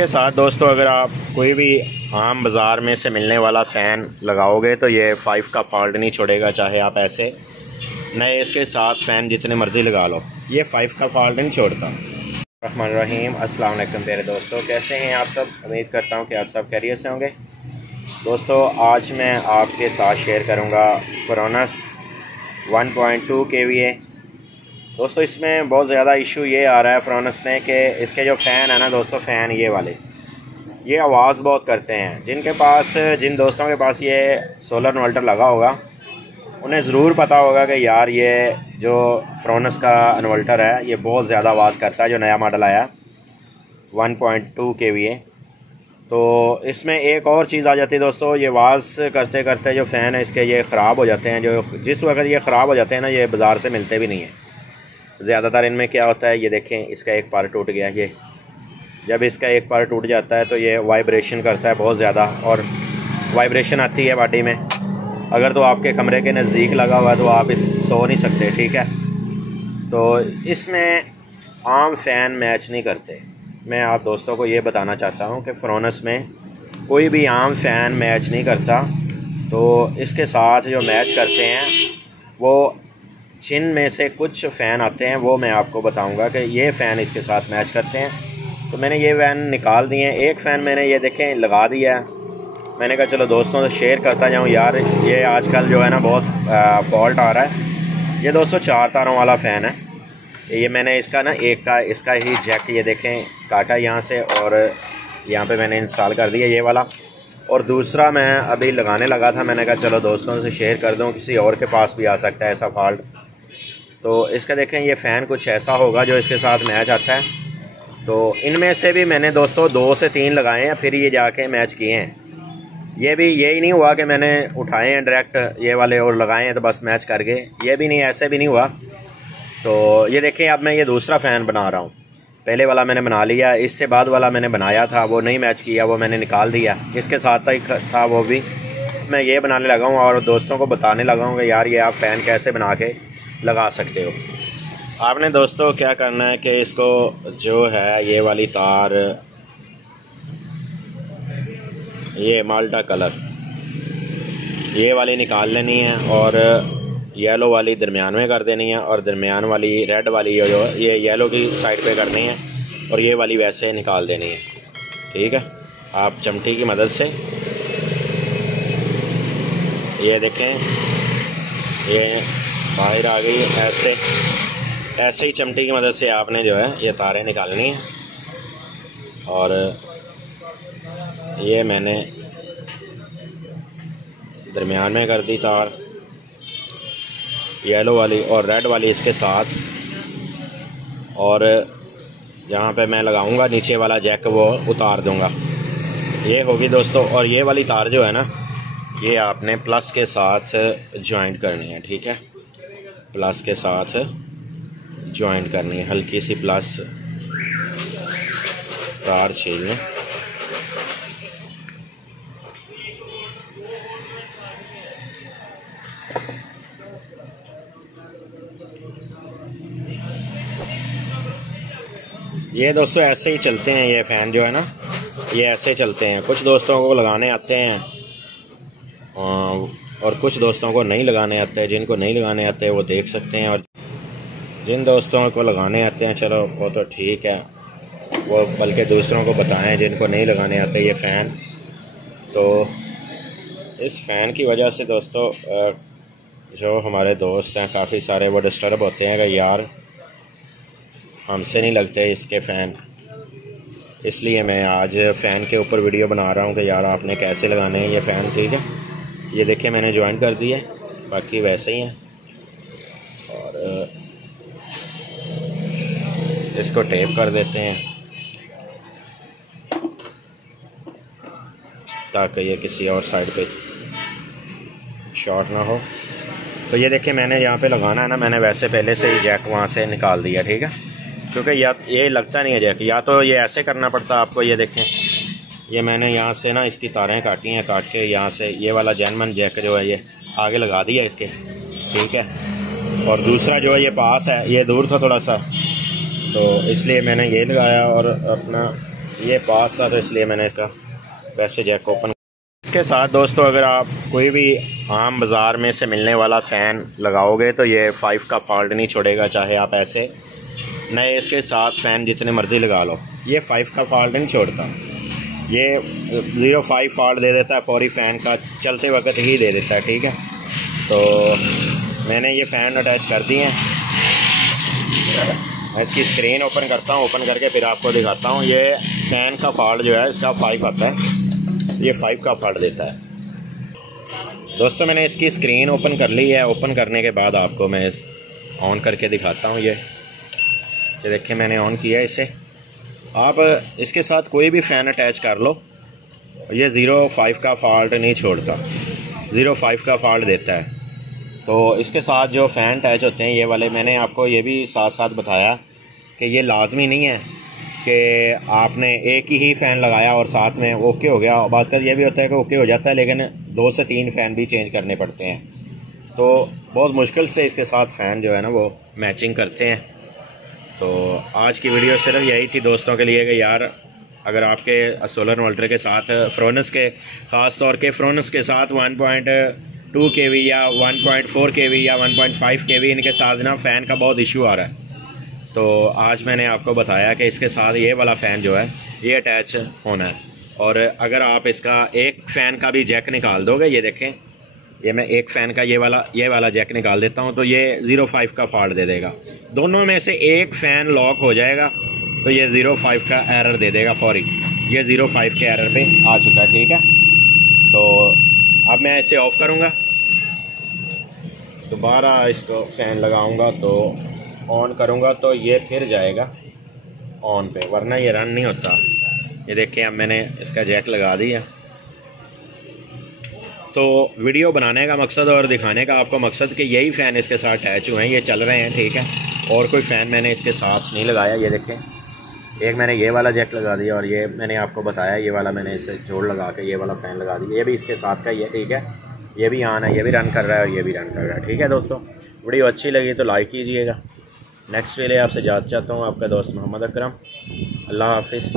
इसके साथ दोस्तों अगर आप कोई भी आम बाज़ार में से मिलने वाला फ़ैन लगाओगे तो ये 5 का फॉल्ट नहीं छोड़ेगा, चाहे आप ऐसे नए इसके साथ फ़ैन जितने मर्ज़ी लगा लो, ये 5 का फॉल्ट नहीं छोड़ता। रहमान रहीम, अस्सलाम वालेकुम प्यारे दोस्तों, कैसे हैं आप सब? उम्मीद करता हूँ कि आप सब खैरियत से होंगे। दोस्तों आज मैं आपके साथ शेयर करूँगा फ्रोनस 1.2 kVA। दोस्तों इसमें बहुत ज़्यादा इशू ये आ रहा है फ्रोनस में कि इसके जो फ़ैन है ना दोस्तों, फ़ैन ये वाले ये आवाज़ बहुत करते हैं। जिन दोस्तों के पास ये सोलर इन्वर्टर लगा होगा उन्हें ज़रूर पता होगा कि यार ये जो फ्रोनस का इन्वर्टर है ये बहुत ज़्यादा आवाज़ करता है, जो नया मॉडल आया 1.2 kVA। तो इसमें एक और चीज़ आ जाती है दोस्तों, ये आवाज़ करते करते जो फ़ैन है इसके ये ख़राब हो जाते हैं। जो जिस वक्त ये ख़राब हो जाते हैं ना, ये बाज़ार से मिलते भी नहीं है ज़्यादातर। इनमें क्या होता है, ये देखें इसका एक पार्ट टूट गया। ये जब इसका एक पार्ट टूट जाता है तो ये वाइब्रेशन करता है बहुत ज़्यादा, और वाइब्रेशन आती है बॉडी में। अगर तो आपके कमरे के नज़दीक लगा हुआ है तो आप सो नहीं सकते, ठीक है। तो इसमें आम फ़ैन मैच नहीं करते। मैं आप दोस्तों को ये बताना चाहता हूँ कि फ्रोनस में कोई भी आम फ़ैन मैच नहीं करता। तो इसके साथ जो मैच करते हैं वो जिन में से कुछ फ़ैन आते हैं वो मैं आपको बताऊंगा कि ये फ़ैन इसके साथ मैच करते हैं। तो मैंने ये फ़ैन निकाल दिए हैं। एक फ़ैन मैंने ये देखें लगा दिया है। मैंने कहा चलो दोस्तों से शेयर करता जाऊँ यार, ये आजकल जो है ना बहुत फॉल्ट आ रहा है। ये दोस्तों 4 तारों वाला फ़ैन है। ये मैंने इसका ना इसका ही जैक ये देखें काटा यहाँ से, और यहाँ पे मैंने इंस्टॉल कर दिया ये वाला। और दूसरा मैं अभी लगाने लगा था, मैंने कहा चलो दोस्तों से शेयर कर दूँ, किसी और के पास भी आ सकता है ऐसा फॉल्ट। तो इसका देखें ये फ़ैन कुछ ऐसा होगा जो इसके साथ मैच आता है। तो इनमें से भी मैंने दोस्तों 2 से 3 लगाए हैं, फिर ये जाके मैच किए हैं। ये भी यही नहीं हुआ कि मैंने उठाए हैं डायरेक्ट ये वाले और लगाए हैं तो बस मैच कर गए, ये भी नहीं, ऐसे भी नहीं हुआ। तो ये देखें अब मैं ये दूसरा फ़ैन बना रहा हूँ। पहले वाला मैंने बना लिया, इससे बाद वाला मैंने बनाया था वो नहीं मैच किया, वो मैंने निकाल दिया। इसके साथ ही था वो भी, मैं ये बनाने लगा हूँ और दोस्तों को बताने लगा हूँ कि यार ये आप फ़ैन कैसे बना के लगा सकते हो। आपने दोस्तों क्या करना है कि इसको जो है ये वाली तार, ये माल्टा कलर ये वाली निकाल लेनी है, और येलो वाली दरमियान में कर देनी है, और दरमियान वाली रेड वाली जो ये येलो की साइड पे करनी है, और ये वाली वैसे निकाल देनी है, ठीक है। आप चमटी की मदद से ये देखें ये बाहर आ गई। ऐसे ही चमटी की मदद से आपने जो है ये तारें निकालनी है। और ये मैंने दरमियान में कर दी तार, येलो वाली और रेड वाली इसके साथ। और जहाँ पे मैं लगाऊंगा नीचे वाला जैक वो उतार दूंगा, ये होगी दोस्तों। और ये वाली तार जो है ना, ये आपने प्लस के साथ ज्वाइंट करनी है, ठीक है। प्लस के साथ ज्वाइंट करनी है, हल्की सी प्लस तार चाहिए। ये दोस्तों ऐसे ही चलते हैं ये फ़ैन जो है ना, ये ऐसे चलते हैं। कुछ दोस्तों को लगाने आते हैं और कुछ दोस्तों को नहीं लगाने आते हैं। जिनको नहीं लगाने आते हैं वो देख सकते हैं, और जिन दोस्तों को लगाने आते हैं चलो वो तो ठीक है, वो बल्कि दूसरों को बताएं जिनको नहीं लगाने आते ये फ़ैन। तो इस फ़ैन की वजह से दोस्तों जो हमारे दोस्त हैं काफ़ी सारे वो डिस्टर्ब होते हैं कि यार हमसे नहीं लगते इसके फ़ैन। इसलिए मैं आज फ़ैन के ऊपर वीडियो बना रहा हूँ कि यार आपने कैसे लगाने हैं ये फ़ैन, ठीक है। ये देखें मैंने ज्वाइन कर दी है, बाकी वैसे ही हैं। और इसको टेप कर देते हैं ताकि ये किसी और साइड पे शॉर्ट ना हो। तो ये देखें मैंने यहाँ पे लगाना है ना, मैंने वैसे पहले से ही जैक वहाँ से निकाल दिया, ठीक है। क्योंकि ये लगता नहीं है जैक, या तो ये ऐसे करना पड़ता आपको। ये देखें ये मैंने यहाँ से ना इसकी तारें काटी हैं, काट के यहाँ से ये वाला जैनमन जैक जो है ये आगे लगा दिया इसके, ठीक है। और दूसरा जो है ये पास है, ये दूर था थोड़ा सा, तो इसलिए मैंने ये लगाया और अपना ये पास था तो इसलिए मैंने इसका वैसे जैक ओपन। इसके साथ दोस्तों अगर आप कोई भी आम बाज़ार में से मिलने वाला फ़ैन लगाओगे तो ये 5 का फॉल्ट नहीं छोड़ेगा, चाहे आप ऐसे नए इसके साथ फ़ैन जितने मर्ज़ी लगा लो, ये 5 का फॉल्ट नहीं छोड़ता। ये 0.5 फॉल्ट दे देता है फौरी फ़ैन का, चलते वक्त ही दे देता है। ठीक है, तो मैंने ये फ़ैन अटैच कर दिए हैं। मैं इसकी स्क्रीन ओपन करता हूँ, ओपन करके फिर आपको दिखाता हूँ। ये फ़ैन का फॉल्ट जो है इसका 5 आता है, ये 5 का फॉल्ट देता है। दोस्तों मैंने इसकी स्क्रीन ओपन कर ली है। ओपन करने के बाद आपको मैं इस ऑन करके दिखाता हूँ। ये देखिए मैंने ऑन किया इसे। आप इसके साथ कोई भी फ़ैन अटैच कर लो, ये 0.5 का फॉल्ट नहीं छोड़ता, 0.5 का फॉल्ट देता है। तो इसके साथ जो फ़ैन अटैच होते हैं ये वाले, मैंने आपको ये भी साथ साथ बताया कि ये लाजमी नहीं है कि आपने एक ही फ़ैन लगाया और साथ में ओके हो गया। बाज़ ये भी होता है कि ओके हो जाता है, लेकिन 2 से 3 फ़ैन भी चेंज करने पड़ते हैं। तो बहुत मुश्किल से इसके साथ फ़ैन जो है ना वो मैचिंग करते हैं। तो आज की वीडियो सिर्फ यही थी दोस्तों के लिए कि यार अगर आपके सोलर इन्वर्टर के साथ फ्रोनस के, ख़ास तौर के फ्रोनस के साथ 1.2 kV या 1.4 kV या 1.5 kV इनके साथ ना फ़ैन का बहुत इशू आ रहा है, तो आज मैंने आपको बताया कि इसके साथ ये वाला फ़ैन जो है ये अटैच होना है। और अगर आप इसका एक फ़ैन का भी जैक निकाल दोगे, ये देखें, ये मैं एक फ़ैन का ये वाला जैक निकाल देता हूँ तो ये 0.5 का फॉल्ट दे देगा। दोनों में से एक फ़ैन लॉक हो जाएगा तो ये 0.5 का एरर दे देगा फौरी। ये 0.5 के एरर पे आ चुका है। ठीक है, तो अब मैं इसे ऑफ़ करूँगा, दोबारा इसको फ़ैन लगाऊँगा तो ऑन करूँगा तो ये फिर जाएगा ऑन पे, वरना ये रन नहीं होता। ये देखिए अब मैंने इसका जैक लगा दिया। तो वीडियो बनाने का मकसद और दिखाने का आपको मकसद कि यही फ़ैन इसके साथ अटैच हुए हैं, ये चल रहे हैं। ठीक है, और कोई फ़ैन मैंने इसके साथ नहीं लगाया। ये देखें, एक मैंने ये वाला जैक लगा दिया और ये मैंने आपको बताया ये वाला मैंने इसे जोड़ लगा के ये वाला फ़ैन लगा दिया। ये भी इसके साथ का ही है। ठीक है, ये भी ऑन है, ये भी रन कर रहा है और ये भी रन कर रहा है। ठीक है दोस्तों, वीडियो अच्छी लगी तो लाइक कीजिएगा। नेक्स्ट वीडियो आपसे जात चाहता हूँ, आपका दोस्त मोहम्मद अकरम। अल्लाह हाफिज़।